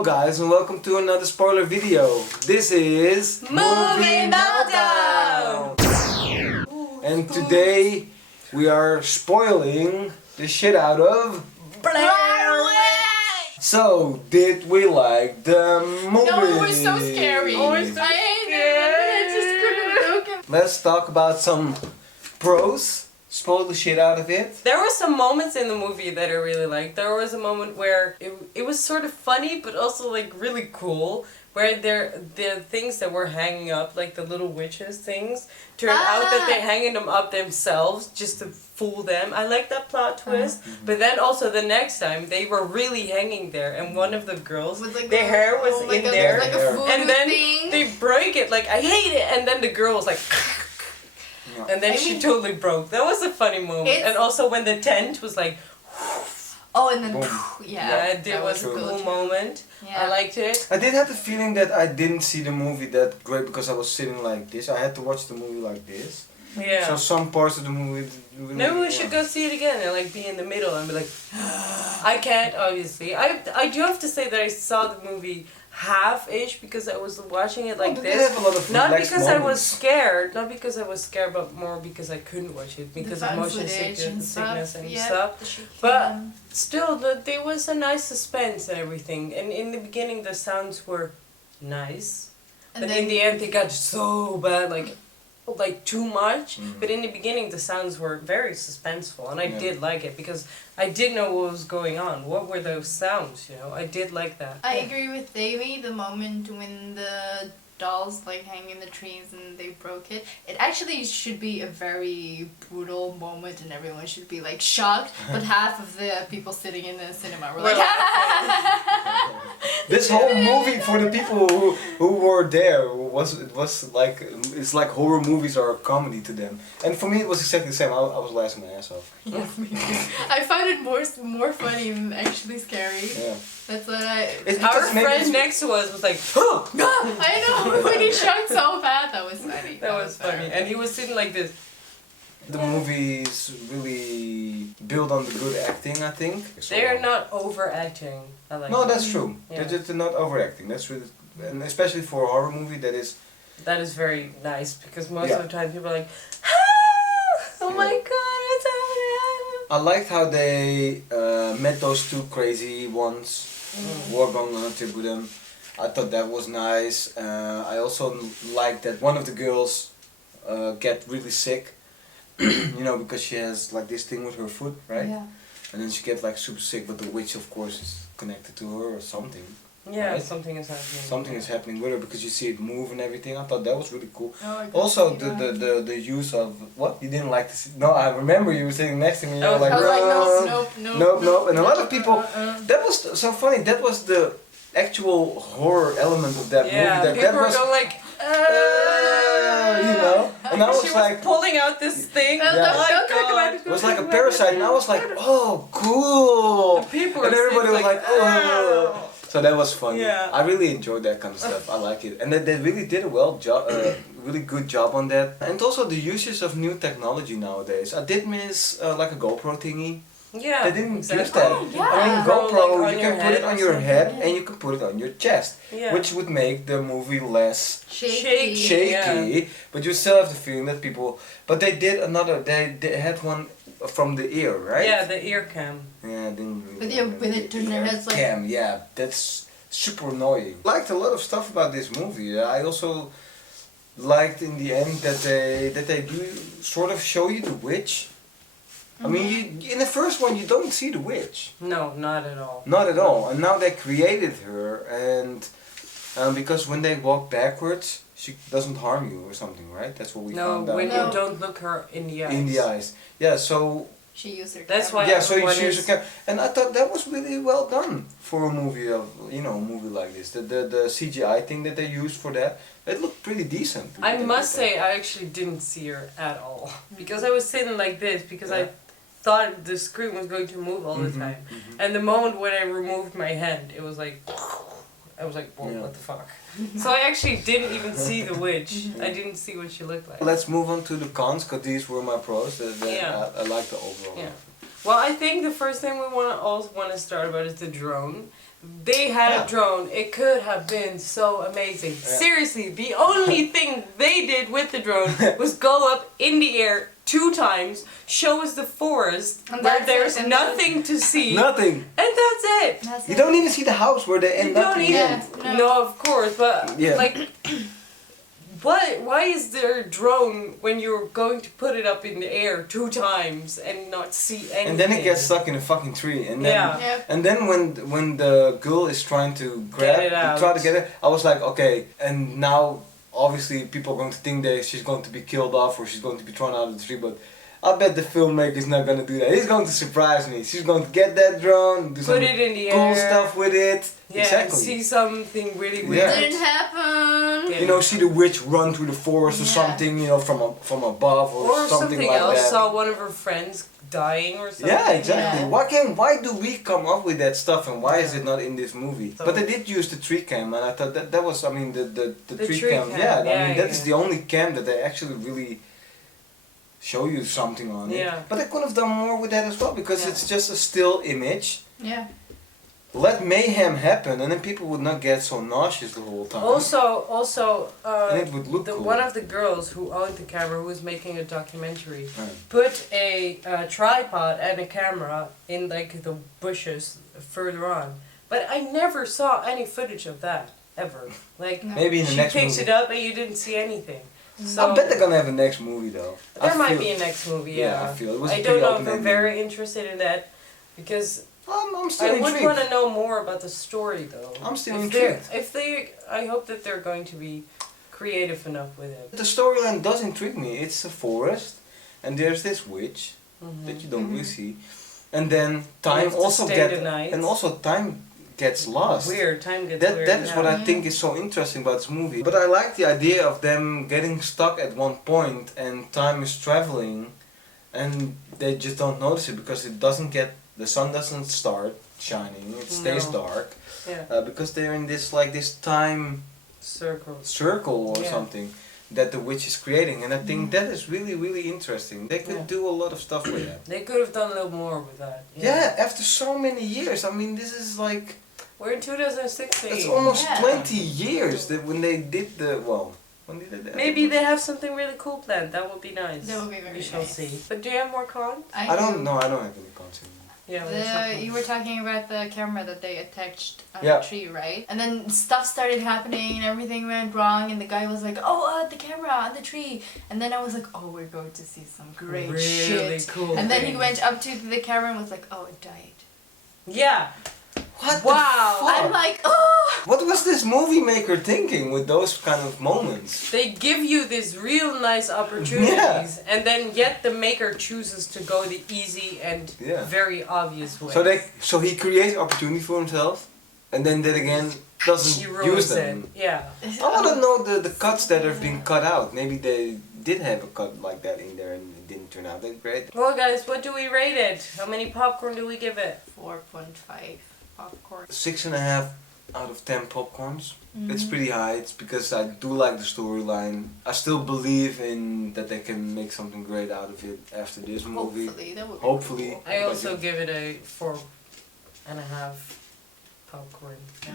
Hello guys and welcome to another spoiler video. This is Movie Meltdown! And today we are spoiling the shit out of Blair Witch! So, did we like the movie? No, it was so scary. Oh, it's so I just couldn't look at. Let's talk about some pros. Spoil the shit out of it. There were some moments in the movie that I really liked. There was a moment where it was sort of funny, but also like really cool. Where the things that were hanging up, like the little witches things, turned out that they're hanging them up themselves just to fool them. I like that plot twist. But then also the next time they were really hanging there, and one of the girls, Like their hair was in there, like a and then thing. they break it. Like I hate it, and then the girl was like. And then she totally broke. That was a funny moment. And also when the tent was like... Oh, and then... Yeah, it was a cool moment. Yeah. I liked it. I did have the feeling that I didn't see the movie that great because I was sitting like this. I had to watch the movie like this. Yeah. So some parts of the movie... Maybe we should go see it again and like be in the middle and be like... I can't, obviously. I do have to say that I saw the movie half-ish because I was watching it like this. Have a lot of not because moments. I was scared, but more because I couldn't watch it because of motion sickness and stuff. But still, there was a nice suspense and everything. And in the beginning, the sounds were nice, and but in the end, they got so bad, like too much. But in the beginning the sounds were very suspenseful, and I did like it because I did know what was going on. What were those sounds, you know? I did like that. I agree with Davey, the moment when the dolls like hang in the trees and they broke it. It actually should be a very brutal moment and everyone should be like shocked, but half of the people sitting in the cinema were like This whole movie for the people who were there was like, it's like horror movies are a comedy to them. And for me it was exactly the same. I was laughing my ass off. Yeah, me too. I found it more funny than actually scary. Yeah. That's what I... Our friend next to us was like, oh! I know, when he shocked so bad, that was funny. That was funny. And he was sitting like this. The movies really build on the good acting, I think. They're not overacting. I like No, that. that's true. Yeah. They're not overacting. That's really, and especially for a horror movie, that is very nice because most of the time people are like, ah, oh my god, what's happening? I liked how they met those two crazy ones who were going on a trip with them. I thought that was nice. I also liked that one of the girls get really sick, you know, because she has like this thing with her foot, right? Yeah. And then she gets like super sick, but the witch of course is connected to her or something. Yeah, right? something is happening. Something is happening with her because you see it move and everything. I thought that was really cool. Oh, Also, the use of what you didn't like to see. No, I remember you were sitting next to me. And you were like, I was like, nope. And a lot of people. That was so funny. That was the actual horror element of that movie. That people was were going like, you know. And I was she like, was pulling out this thing. Yeah. Oh my god. it was like a parasite, and I was like, oh, cool. The people And everybody was like, oh. So that was funny. Yeah. I really enjoyed that kind of stuff. I like it, and they really did a really good job on that. And also the uses of new technology nowadays. I did miss like a GoPro thingy. Yeah, They didn't use that. yeah. I mean, GoPro, GoPro, like, you on can your put it head on or your something. head and you can put it on your chest, Yeah. which would make the movie less Shaky. shaky. But you still have the feeling that people. But they did another. They had one from the ear, right? Yeah, the ear cam. Yeah, I didn't really. But yeah, when it turned their heads like... Cam, yeah, that's super annoying. Liked a lot of stuff about this movie. I also liked in the end that they do sort of show you the witch. I mean, in the first one you don't see the witch. No, not at all. Not at all. And now they created her, and because when they walk backwards, she doesn't harm you or something, right? That's what we found out. When you don't look her in the eyes. In the eyes, yeah. So. She used her That's camera. why. Yeah, so you choose a camera, and I thought that was really well done for a movie of a movie like this. The CGI thing that they used for that, it looked pretty decent. I must say, I actually didn't see her at all because I was sitting like this because I thought the screen was going to move all the time, and the moment when I removed my hand, it was like. I was like, whoa, what the fuck? So I actually didn't even see the witch. I didn't see what she looked like. Let's move on to the cons, because these were my pros. Yeah. I like the overall. Yeah. Well, I think the first thing we want to start about is the drone. they had a drone, it could have been so amazing. Yeah. Seriously, the only thing they did with the drone was go up in the air 2 times, show us the forest where there's nothing to see. Nothing. And that's it. You don't even see the house where they end up. No, of course, but like, why is there a drone when you're going to put it up in the air 2 times and not see anything? And then it gets stuck in a fucking tree. And then, and then when the girl is trying to try to get it, I was like, okay, and now obviously people are going to think that she's going to be killed off or she's going to be thrown out of the tree, but I bet the filmmaker's not going to do that. He's going to surprise me. She's going to get that drone, do some cool stuff with it. Yeah, exactly. See something really weird. Yeah. Didn't happen. Yeah. You know, see the witch run through the forest or something, you know, from above or something like that. Or something else, saw one of her friends dying or something. Yeah, exactly. Why do we come up with that stuff and why is it not in this movie? So, but they did use the tree cam and I thought that was, I mean, the tree cam. Yeah, I mean, that is the only cam that they actually really show you something on it. But they could have done more with that as well because it's just a still image. Yeah. Let mayhem happen and then people would not get so nauseous the whole time. Also, and it would look cool. One of the girls who owned the camera, who was making a documentary, put a tripod and a camera in like the bushes further on. But I never saw any footage of that ever. Like maybe in the next movie. She picks it up and you didn't see anything. So I bet they're gonna have a next movie though. There might be a next movie, yeah. I feel it was. I don't know if I'm very interested in that because I'm still intrigued. I would want to know more about the story though. I'm still intrigued. I hope that they're going to be creative enough with it. The storyline does intrigue me. It's a forest, and there's this witch that you don't really see, and then time also time gets lost. Weird, time gets weird. That is what I think is so interesting about this movie. But I like the idea of them getting stuck at one point and time is traveling and they just don't notice it because the sun doesn't start shining, it stays dark. Because they're in this time circle or something that the witch is creating, and I think that is really, really interesting. They could do a lot of stuff with that. They could have done a little more with that. Yeah, after so many years. I mean, this is like... We're in 2016. It's almost 20 years that when they did Maybe they have something really cool planned. That would be nice. That would be very nice. We shall see. But do you have more cons? I don't know. I don't have any cons. You were talking about the camera that they attached on the tree, right? And then stuff started happening and everything went wrong and the guy was like, oh, the camera on the tree. And then I was like, oh, we're going to see some great shit. Cool and then he went up to the camera and was like, oh, it died. Yeah. What the fuck? I'm like, oh! What was this movie maker thinking with those kind of moments? They give you these real nice opportunities, and then yet the maker chooses to go the easy and very obvious way. So he creates opportunity for himself, and then that again doesn't use them. Yeah. I want to know the cuts that have been cut out. Maybe they did have a cut like that in there and it didn't turn out that great. Well, guys, what do we rate it? How many popcorn do we give it? 4.5. Popcorn. 6.5 out of 10 popcorns. It's pretty high. It's because I do like the storyline. I still believe in that they can make something great out of it after this movie. Hopefully, that would be cool. I also give it a 4.5 popcorn. Yeah.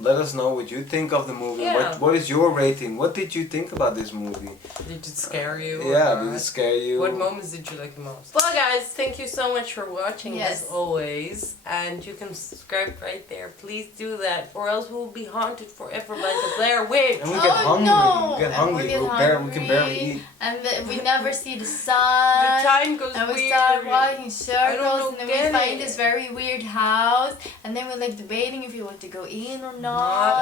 Let us know what you think of the movie. What is your rating? What did you think about this movie? Did it scare you? Did it scare you? What moments did you like the most? Well, guys, thank you so much for watching as always. And you can subscribe right there. Please do that, or else we'll be haunted forever by the Blair Witch. And we get hungry. No. We get hungry. We can barely eat. And we never see the sun. The time goes weird. And we start walking circles, and then we find this very weird house, and then we're like debating if we want to go in or not.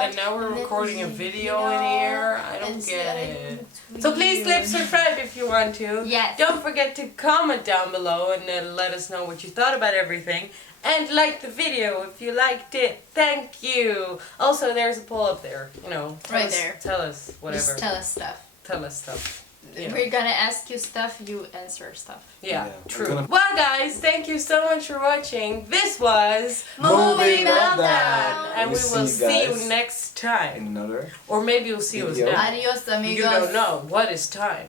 And now we're recording a video in here. I don't get it. So please click subscribe if you want to. Yes. Don't forget to comment down below and let us know what you thought about everything. And like the video if you liked it. Thank you. Also, there's a poll up there. You know, tell us whatever. Just tell us stuff. Tell us stuff. Yeah. We're gonna ask you stuff, you answer stuff. Yeah, true. Well, guys, thank you so much for watching. This was Movie Meltdown. And we will see you next time. In another. Or maybe you'll see us now. Adios, amigos. You don't know. What is time?